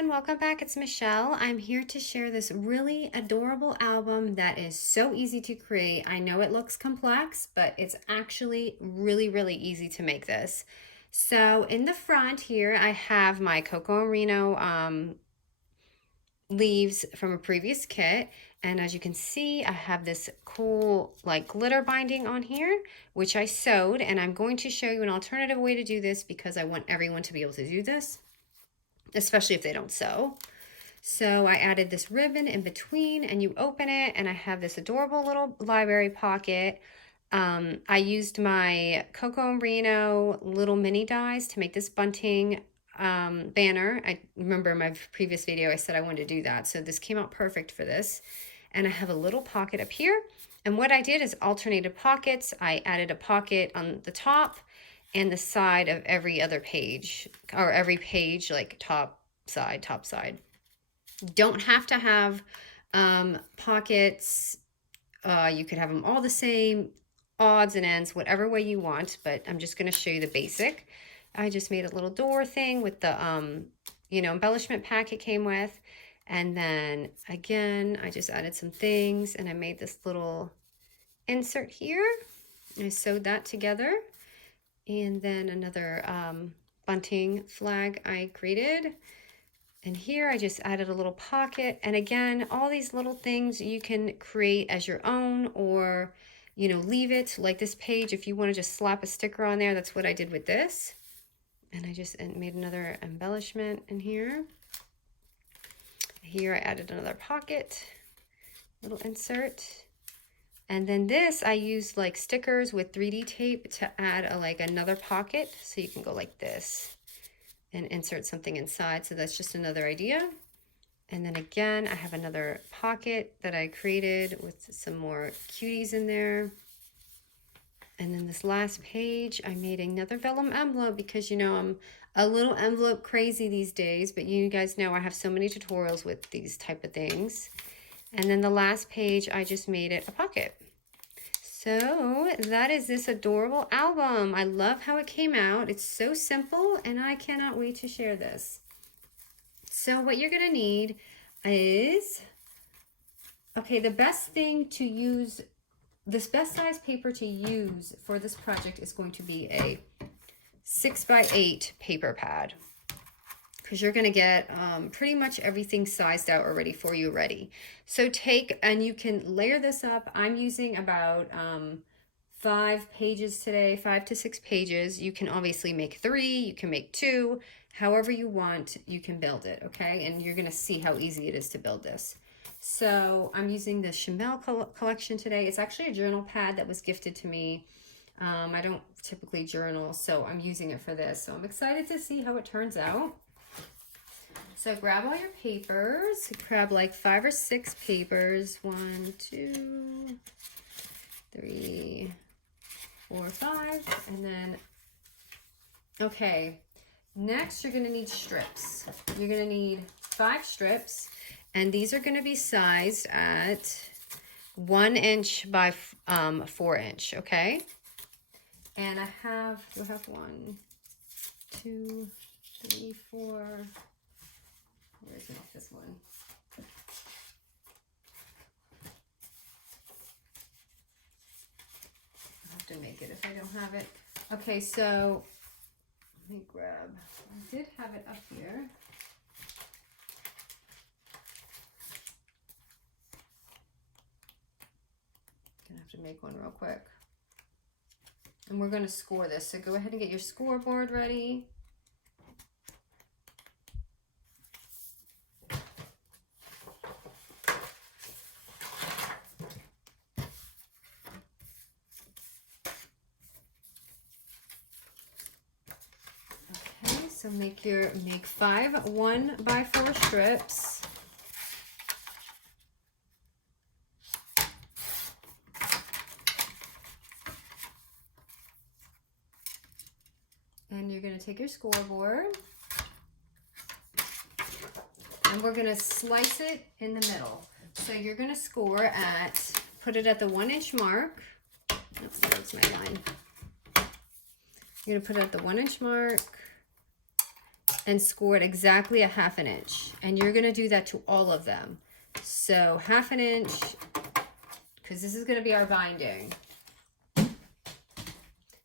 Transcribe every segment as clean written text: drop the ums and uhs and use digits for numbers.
everyone, welcome back. It's Michelle. I'm here to share this really adorable album that is so easy to create. I know it looks complex, but it's actually really easy to make this. So in the front here, I have my Coco and Reno leaves from a previous kit. And as you can see, I have this cool like glitter binding on here, which I sewed. And I'm going to show you an alternative way to do this because I want everyone to be able to do this, especially if they don't sew. So I added this ribbon in between and you open it and I have this adorable little library pocket. I used my Coco and Reno little mini dies to make this bunting banner. I remember in my previous video I said I wanted to do that, so this came out perfect for this. And I have a little pocket up here, and what I did is alternated pockets. I added a pocket on the top and the side of every other page, or every page, like top side. Don't have to have pockets. You could have them all the same, odds and ends, whatever way you want, but I'm just going to show you the basic. I just made a little door thing with the embellishment pack it came with, and then again I just added some things and I made this little insert here. I sewed that together, and then another bunting flag I created. And here I just added a little pocket. And again, all these little things you can create as your own, or, leave it like this page. If you want to just slap a sticker on there, that's what I did with this. And I just made another embellishment in here. Here I added another pocket, little insert. And then this, I used like stickers with 3D tape to add another pocket. So you can go like this and insert something inside. So that's just another idea. And then again, I have another pocket that I created with some more cuties in there. And then this last page, I made another vellum envelope because, I'm a little envelope crazy these days, but you guys know I have so many tutorials with these type of things. And then the last page, I just made it a pocket. So that is this adorable album. I love how it came out. It's so simple and I cannot wait to share this. So what you're gonna need is, the best thing to use, this best size paper to use for this project is going to be a 6x8 paper pad, because you're going to get pretty much everything sized out already for you ready. So and you can layer this up. I'm using about 5 pages today, 5 to 6 pages. You can obviously make 3, you can make 2, however you want, you can build it, okay? And you're going to see how easy it is to build this. So I'm using the Chamel collection today. It's actually a journal pad that was gifted to me. I don't typically journal, so I'm using it for this. So I'm excited to see how it turns out. So grab all your papers. Grab like 5 or 6 papers. 1, 2, 3, 4, 5. And then, next you're going to need strips. You're going to need 5 strips. And these are going to be sized at 1 inch by 4 inch, okay? And you'll have 1, 2, 3, 4. Where's this one? I'll have to make it if I don't have it. Okay, so let me grab, I did have it up here. Gonna have to make one real quick. And we're gonna score this, so go ahead and get your scoreboard ready. Okay, so make 5 1x4 strips. And you're going to take your scoreboard and we're going to slice it in the middle. So you're going to score put it at the 1 inch mark. Oops, that's my line. You're going to put it at the 1 inch mark. and scored exactly a 1/2 inch. And you're gonna do that to all of them. So 1/2 inch, because this is gonna be our binding.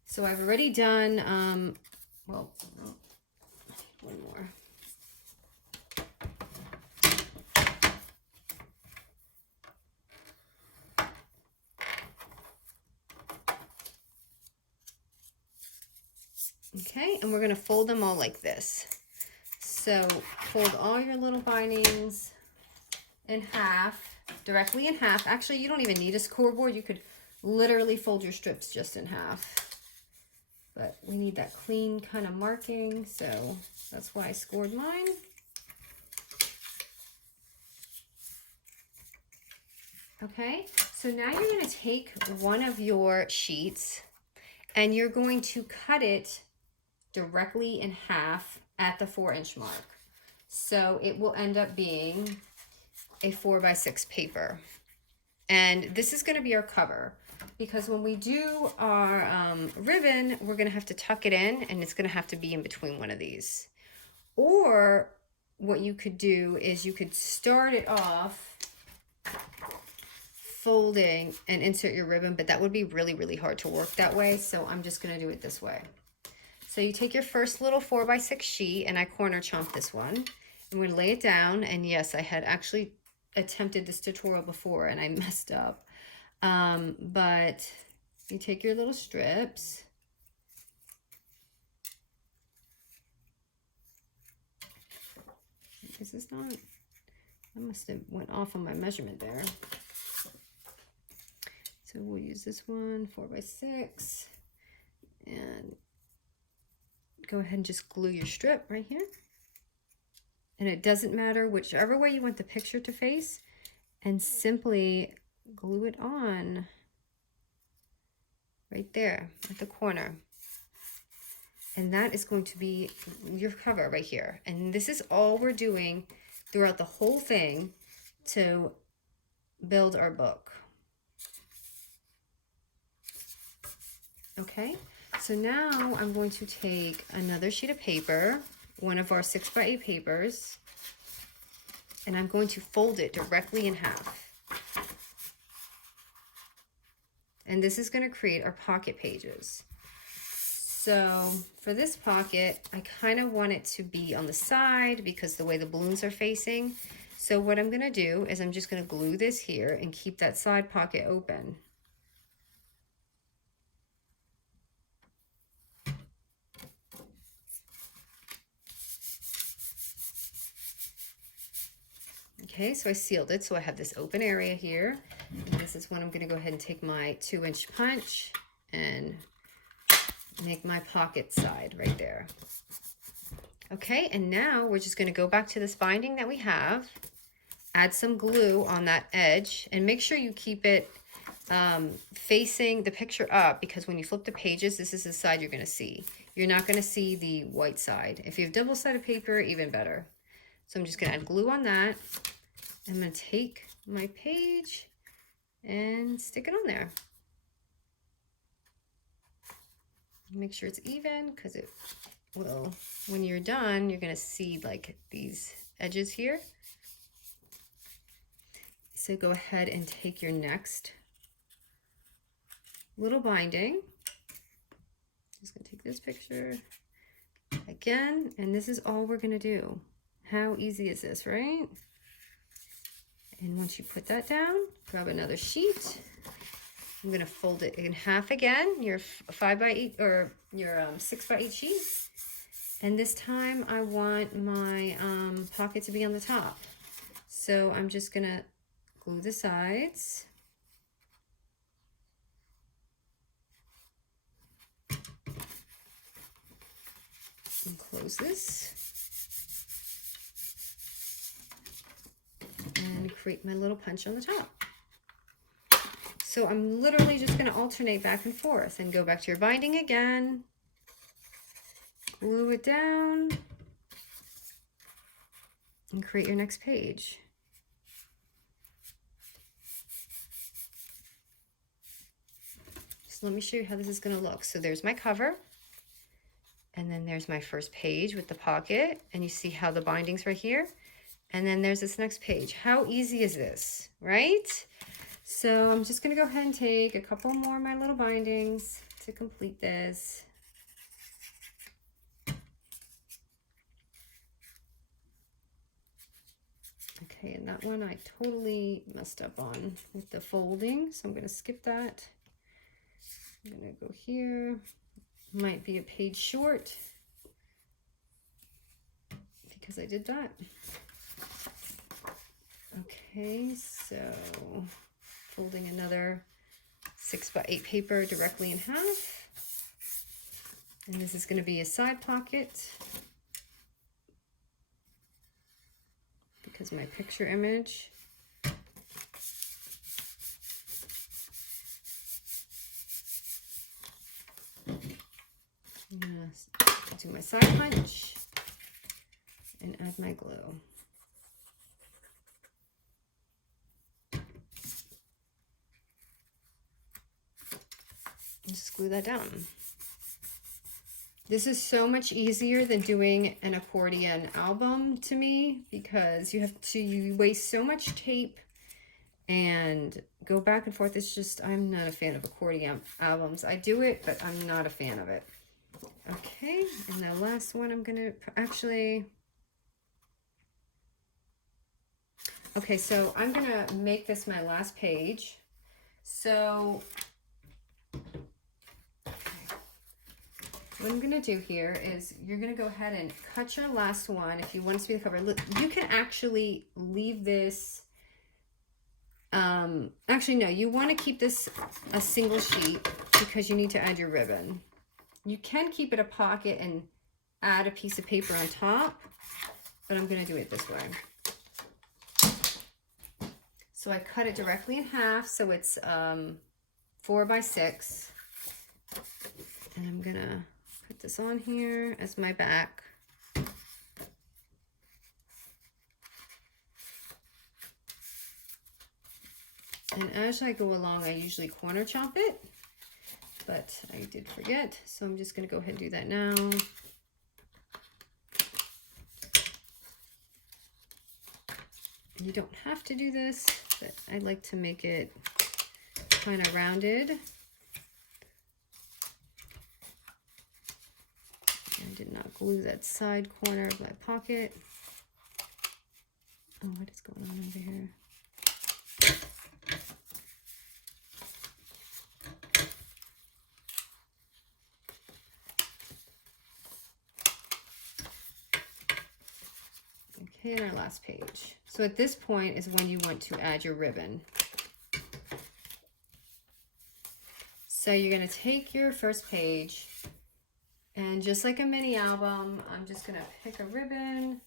So I've already done, well, one more. Okay, and we're gonna fold them all like this. So fold all your little bindings in half, directly in half. Actually, you don't even need a scoreboard. You could literally fold your strips just in half. But we need that clean kind of marking, so that's why I scored mine. Okay, so now you're gonna take one of your sheets and you're going to cut it directly in half at the 4-inch mark. So it will end up being a 4x6 paper. And this is gonna be our cover, because when we do our ribbon, we're gonna have to tuck it in, and it's gonna have to be in between one of these. Or what you could do is you could start it off folding and insert your ribbon, but that would be really, really hard to work that way. So I'm just gonna do it this way. So you take your first little 4x6 sheet, and I corner chomp this one. I'm gonna lay it down, and yes, I had actually attempted this tutorial before and I messed up. But you take your little strips. Is this not? I must have went off on my measurement there. So we'll use this one, 4x6, and go ahead and just glue your strip right here. And it doesn't matter whichever way you want the picture to face, and simply glue it on right there at the corner. And that is going to be your cover right here. And this is all we're doing throughout the whole thing to build our book. Okay, so now I'm going to take another sheet of paper, one of our 6x8 papers, and I'm going to fold it directly in half. And this is going to create our pocket pages. So for this pocket, I kind of want it to be on the side because the way the balloons are facing. So what I'm going to do is I'm just going to glue this here and keep that side pocket open. Okay, so I sealed it, so I have this open area here. And this is when I'm gonna go ahead and take my 2-inch punch and make my pocket side right there. Okay, and now we're just gonna go back to this binding that we have, add some glue on that edge, and make sure you keep it facing the picture up, because when you flip the pages, this is the side you're gonna see. You're not gonna see the white side. If you have double-sided paper, even better. So I'm just gonna add glue on that. I'm going to take my page and stick it on there. Make sure it's even, because it will, when you're done, you're going to see like these edges here. So go ahead and take your next little binding. Just going to take this picture again, and this is all we're going to do. How easy is this, right? And once you put that down, grab another sheet. I'm gonna fold it in half again, your 5x8 or your 6x8 sheet. And this time I want my pocket to be on the top. So I'm just gonna glue the sides. And close this. And create my little punch on the top. So I'm literally just going to alternate back and forth and go back to your binding again, glue it down, and create your next page. So let me show you how this is going to look. So there's my cover, And then there's my first page with the pocket, and you see how the binding's right here. And then there's this next page. How easy is this, right? So I'm just gonna go ahead and take a couple more of my little bindings to complete this. Okay, and that one I totally messed up on with the folding, so I'm gonna skip that. I'm gonna go here. Might be a page short because I did that. Okay, so folding another 6x8 paper directly in half. And this is going to be a side pocket because my picture image. I'm going to do my side punch and add my glue. Just glue that down. This is so much easier than doing an accordion album to me because you waste so much tape and go back and forth. It's just, I'm not a fan of accordion albums. I do it, but I'm not a fan of it. Okay, and the last one I'm gonna actually, okay, so I'm gonna make this my last page. So what I'm gonna do here is you're gonna go ahead and cut your last one if you want it to be the cover. Look, you can actually leave this, actually no, you wanna keep this a single sheet because you need to add your ribbon. You can keep it a pocket and add a piece of paper on top, but I'm gonna do it this way. So I cut it directly in half, so it's 4x6, and I'm gonna put this on here as my back. And as I go along, I usually corner chop it, but I did forget, so I'm just gonna go ahead and do that now. You don't have to do this, but I like to make it kind of rounded. I did not glue that side corner of my pocket. Oh, what is going on over here? Okay, and our last page. So at this point is when you want to add your ribbon. So you're gonna take your first page, and just like a mini album, I'm just gonna pick a ribbon.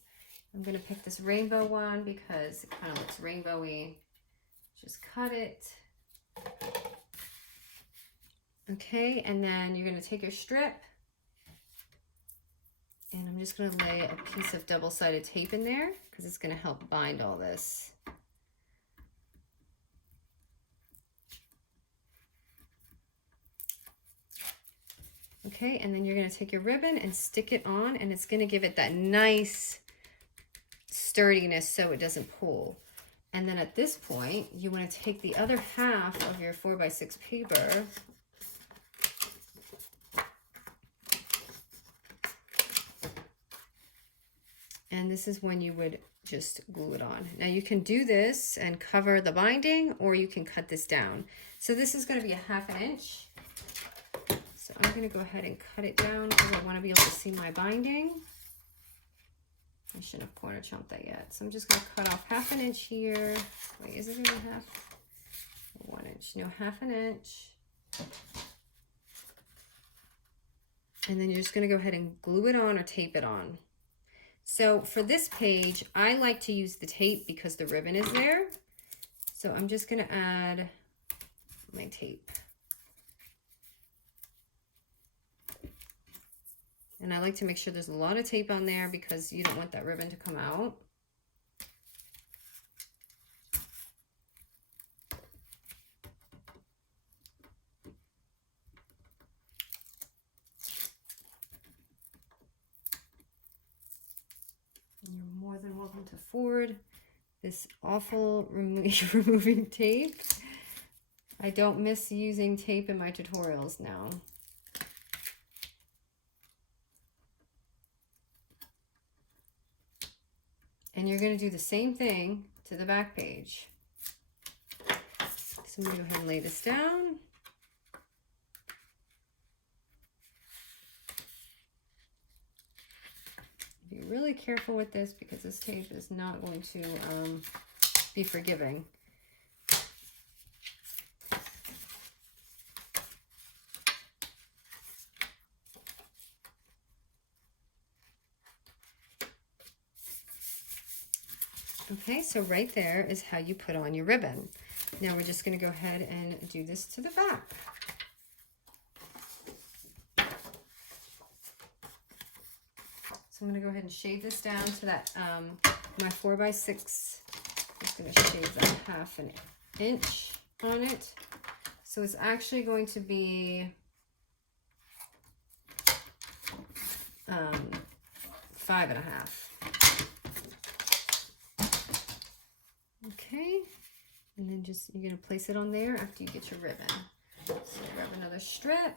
I'm gonna pick this rainbow one because it kind of looks rainbowy. Just cut it. Okay, and then you're gonna take your strip, and I'm just gonna lay a piece of double-sided tape in there because it's gonna help bind all this. Okay, and then you're gonna take your ribbon and stick it on, and it's gonna give it that nice sturdiness so it doesn't pull. And then at this point, you wanna take the other half of your 4x6 paper and this is when you would just glue it on. Now you can do this and cover the binding, or you can cut this down. So this is gonna be a 1/2 inch. So I'm gonna go ahead and cut it down because I wanna be able to see my binding. I shouldn't have corner chopped that yet. So I'm just gonna cut off 1/2 inch here. Wait, is it really 1 inch? No, 1/2 inch. And then you're just gonna go ahead and glue it on or tape it on. So for this page, I like to use the tape because the ribbon is there. So I'm just gonna add my tape. And I like to make sure there's a lot of tape on there because you don't want that ribbon to come out. can't afford this awful removing tape. I don't miss using tape in my tutorials now. And you're going to do the same thing to the back page. So I'm going to go ahead and lay this down. Be really careful with this because this tape is not going to be forgiving. Okay, so right there is how you put on your ribbon. Now we're just going to go ahead and do this to the back. So I'm going to go ahead and shade this down to that, my 4x6. I'm just going to shade that 1/2 inch on it. So it's actually going to be 5.5. Okay, and then just, you're going to place it on there after you get your ribbon. So grab another strip.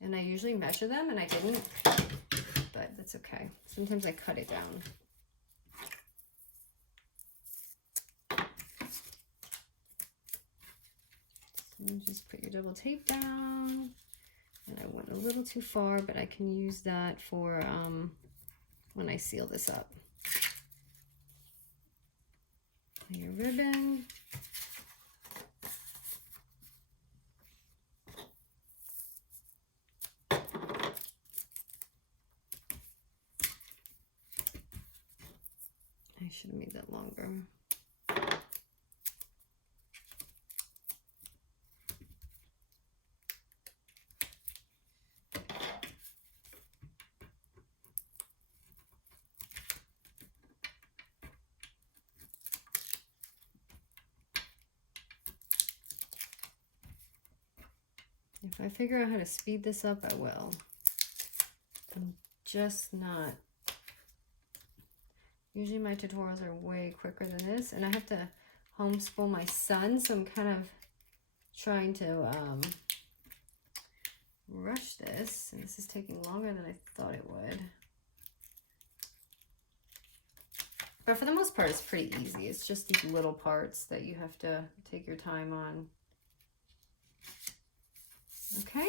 And I usually measure them, and I didn't, but that's okay. Sometimes I cut it down. So just put your double tape down. And I went a little too far, but I can use that for when I seal this up. Your ribbon. I should have made that longer. If I figure out how to speed this up, I will. I'm just not. Usually my tutorials are way quicker than this, and I have to homeschool my son, so I'm kind of trying to rush this, and this is taking longer than I thought it would. But for the most part, it's pretty easy. It's just these little parts that you have to take your time on. Okay,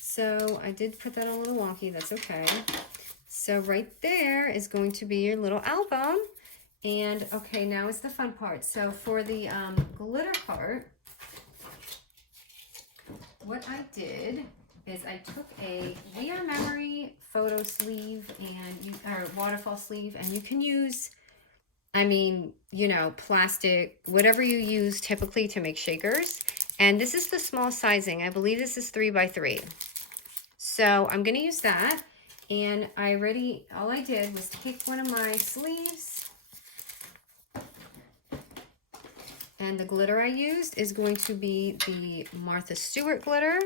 so I did put that a little wonky, that's okay. So right there is going to be your little album. And okay, now is the fun part. So for the glitter part, what I did is I took a We Are Memory photo sleeve and or waterfall sleeve, and you can use, I mean, you know, plastic, whatever you use typically to make shakers. And this is the small sizing. I believe this is 3x3. So I'm going to use that. And all I did was take one of my sleeves. And the glitter I used is going to be the Martha Stewart glitter.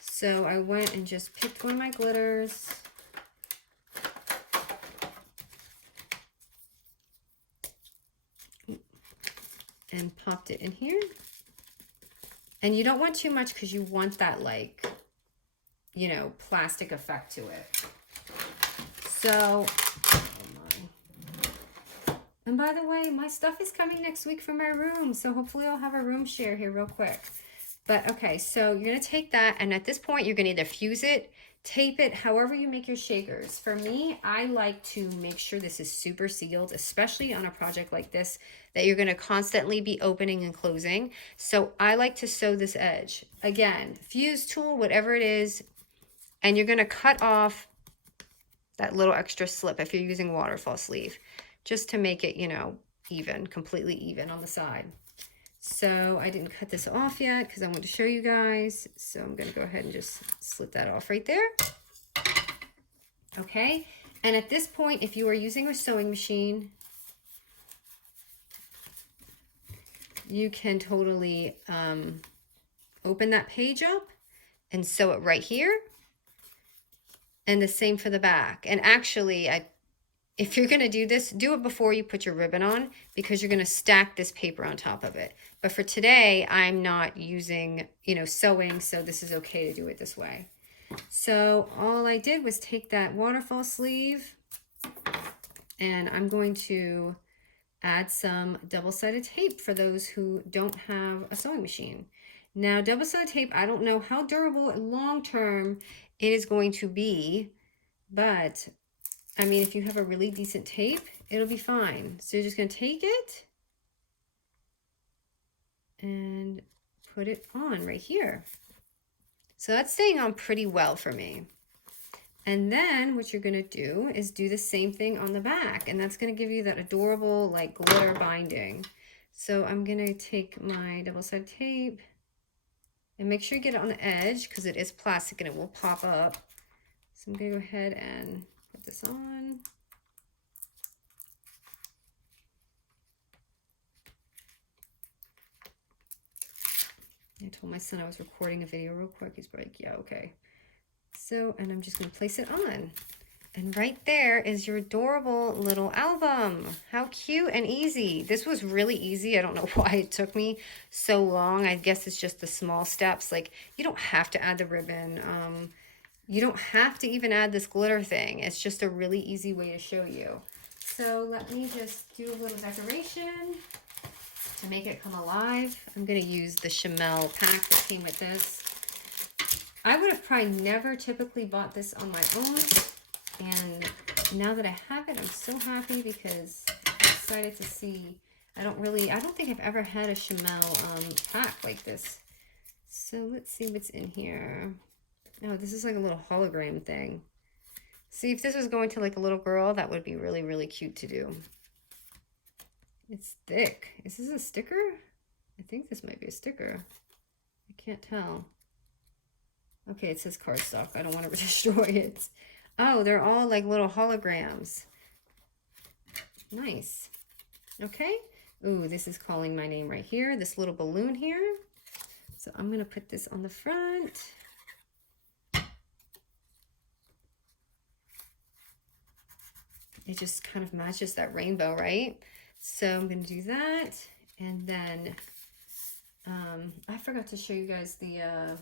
So I went and just picked one of my glitters. And popped it in here. And you don't want too much because you want that, like, you know, plastic effect to it. So, oh my. And by the way, my stuff is coming next week for my room. So hopefully I'll have a room share here real quick. But okay, so you're going to take that. And at this point, you're going to either fuse it, tape it, however you make your shakers. For me, I like to make sure this is super sealed, especially on a project like this that you're going to constantly be opening and closing. So I like to sew this edge. Again, fuse tool, whatever it is, and you're going to cut off that little extra slip if you're using waterfall sleeve, just to make it, you know, even, completely even on the side. So I didn't cut this off yet because I want to show you guys. So I'm going to go ahead and just slit that off right there. Okay. And at this point, if you are using a sewing machine, you can totally open that page up and sew it right here. And the same for the back. And actually, if you're going to do this, do it before you put your ribbon on, because you're going to stack this paper on top of it. But for today, I'm not using, sewing, so this is okay to do it this way. So all I did was take that waterfall sleeve, and I'm going to add some double-sided tape for those who don't have a sewing machine. Now, double-sided tape, I don't know how durable long-term it is going to be, but I mean, if you have a really decent tape, it'll be fine. So you're just going to take it and put it on right here. So that's staying on pretty well for me. And then what you're going to do is do the same thing on the back, and that's going to give you that adorable like glitter binding. So I'm going to take my double-sided tape and make sure you get it on the edge, because it is plastic and it will pop up. So I'm going to go ahead and put this on. I told my son I was recording a video real quick. He's like, yeah, okay. So, and I'm just going to place it on. And right there is your adorable little album. How cute and easy. This was really easy. I don't know why it took me so long. I guess it's just the small steps. Like, you don't have to add the ribbon. You don't have to even add this glitter thing. It's just a really easy way to show you. So let me just do a little decoration to make it come alive. I'm going to use the Chamel pack that came with this. I would have probably never typically bought this on my own. And now that I have it, I'm so happy because I'm excited to see. I don't think I've ever had a Chamel pack like this. So let's see what's in here. Oh, this is like a little hologram thing. See, if this was going to like a little girl, that would be really, really cute to do. It's thick. Is this a sticker? I think this might be a sticker. I can't tell. Okay, it says cardstock. I don't want to destroy it. Oh, they're all like little holograms. Nice. Okay. Ooh, this is calling my name right here. This little balloon here. So I'm going to put this on the front. It just kind of matches that rainbow, right? So I'm going to do that. And then I forgot to show you guys the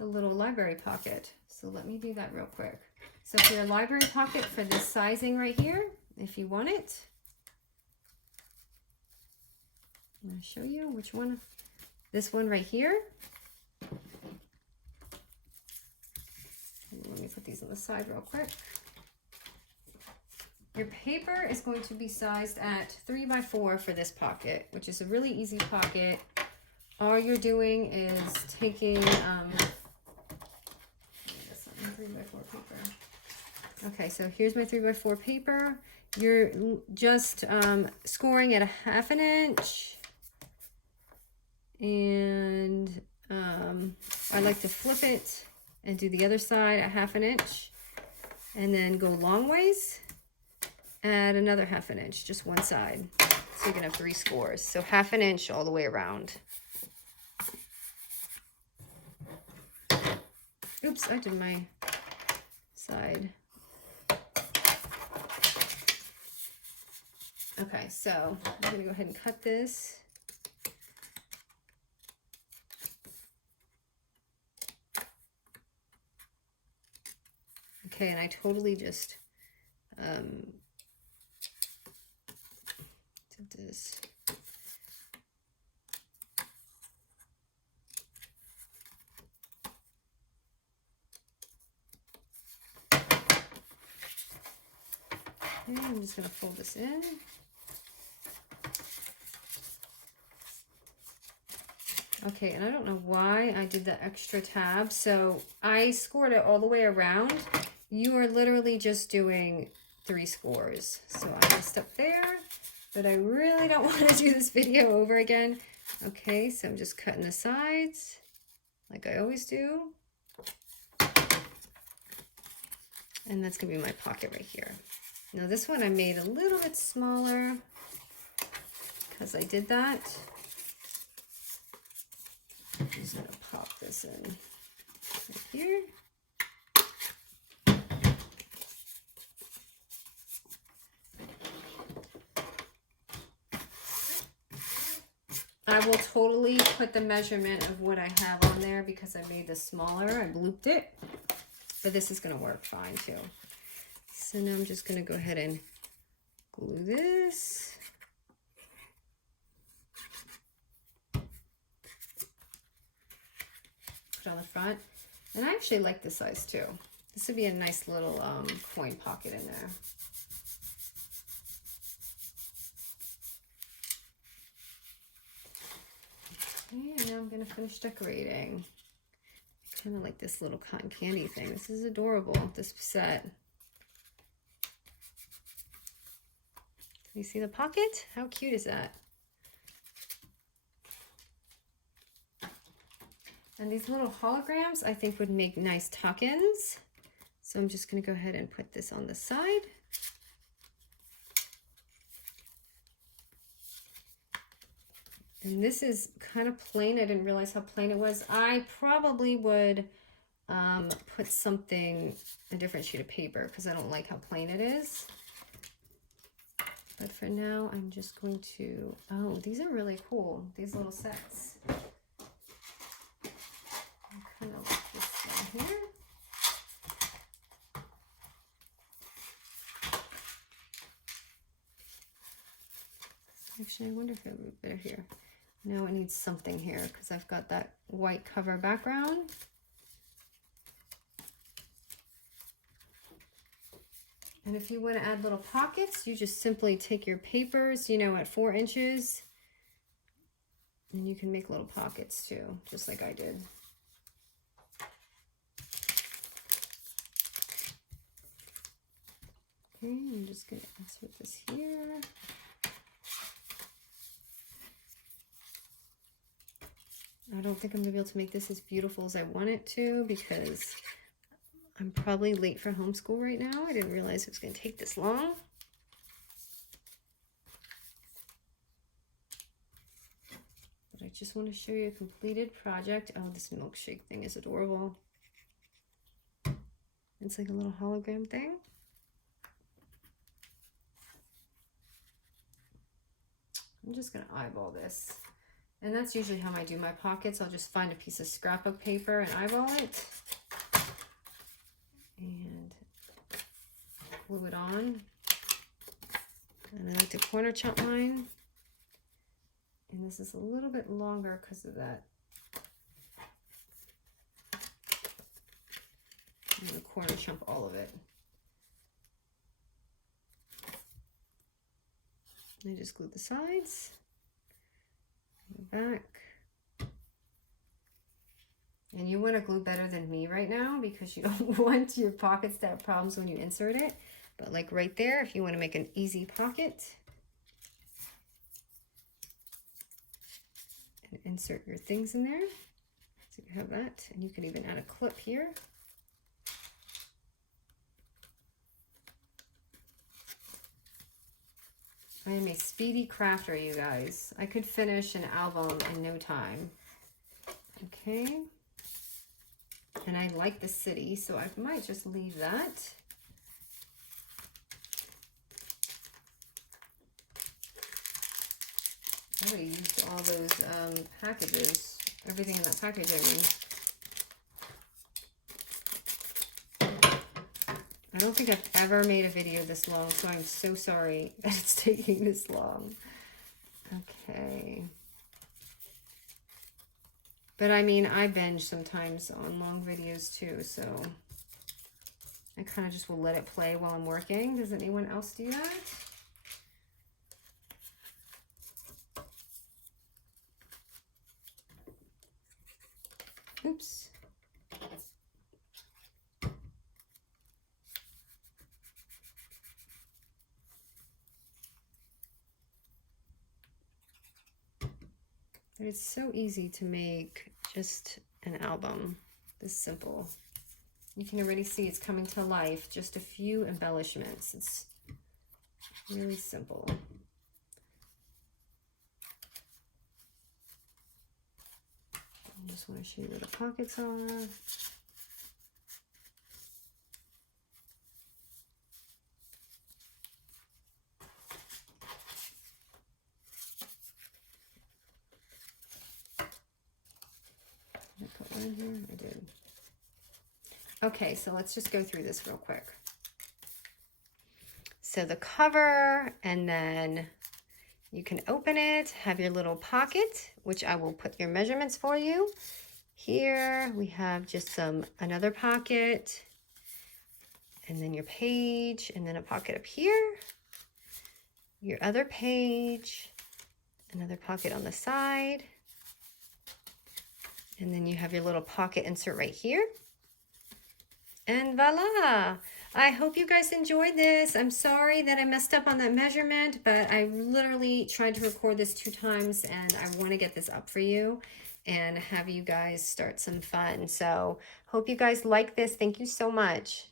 little library pocket. So let me do that real quick. So for your library pocket, for this sizing right here, if you want it, I'm going to show you which one. This one right here. Let me put these on the side real quick. Your paper is going to be sized at 3 by 4 for this pocket, which is a really easy pocket. All you're doing is taking 3 by 4 paper. Okay, so here's my 3 by 4 paper. You're just scoring at a 1/2 inch. And I like to flip it and do the other side at 1/2 inch. And then go long ways. Add another 1/2 inch, just one side. So you're gonna have 3 scores. So 1/2 inch all the way around. Oops, I did my side. Okay, so I'm gonna go ahead and cut this. Okay, and I totally just did this. Okay, I'm just going to fold this in. Okay, and I don't know why I did the extra tab. So I scored it all the way around. You are literally just doing 3 scores. So I messed up there, but I really don't want to do this video over again. Okay, so I'm just cutting the sides like I always do. And that's going to be my pocket right here. Now this one I made a little bit smaller because I did that. I'm just going to pop this in right here. I will totally put the measurement of what I have on there because I made this smaller. I blooped it. But this is going to work fine too. So now I'm just going to go ahead and glue this. Put on the front. And I actually like this size too. This would be a nice little coin pocket in there. Okay, and now I'm going to finish decorating. Kind of like this little cotton candy thing. This is adorable, this set. You see the pocket? How cute is that? And these little holograms I think would make nice tuck-ins. So I'm just going to go ahead and put this on the side. And this is kind of plain. I didn't realize how plain it was. I probably would put something, a different sheet of paper, because I don't like how plain it is. But for now, I'm just going to, oh, these are really cool, these little sets. I kind of like this one here. Actually, I wonder if it'll be better here. No, it needs something here because I've got that white cover background. And if you want to add little pockets, you just simply take your papers, you know, at 4 inches, and you can make little pockets too, just like I did. Okay, I'm just going to insert this here. I don't think I'm going to be able to make this as beautiful as I want it to because I'm probably late for homeschool right now. I didn't realize it was going to take this long. But I just want to show you a completed project. Oh, this milkshake thing is adorable. It's like a little hologram thing. I'm just going to eyeball this. And that's usually how I do my pockets. I'll just find a piece of scrapbook paper and eyeball it. And glue it on. And I like to corner chop mine. And this is a little bit longer because of that. I'm going to corner chop all of it. And I just glue the sides. Back. And you want to glue better than me right now because you don't want your pockets to have problems when you insert it. But like right there, if you want to make an easy pocket, and insert your things in there. So you have that, and you can even add a clip here. I am a speedy crafter, you guys. I could finish an album in no time. Okay. And I like the city, so I might just leave that. I already used all those packages, everything in that package, I mean. I don't think I've ever made a video this long, so I'm so sorry that it's taking this long. Okay. But I mean, I binge sometimes on long videos too, so I kind of just will let it play while I'm working. Does anyone else do that? Oops. But it's so easy to make just an album this simple. You can already see it's coming to life, just a few embellishments. It's really simple. I just want to show you where the pockets are. put one in here? I did. Okay, so let's just go through this real quick. So the cover, and then you can open it, have your little pocket, which I will put your measurements for you. Here we have just another pocket, and then your page, and then a pocket up here, your other page, another pocket on the side, and then you have your little pocket insert right here. And voila! I hope you guys enjoyed this. I'm sorry that I messed up on that measurement, but I literally tried to record this 2 times, and I want to get this up for you and have you guys start some fun. So hope you guys like this. Thank you so much.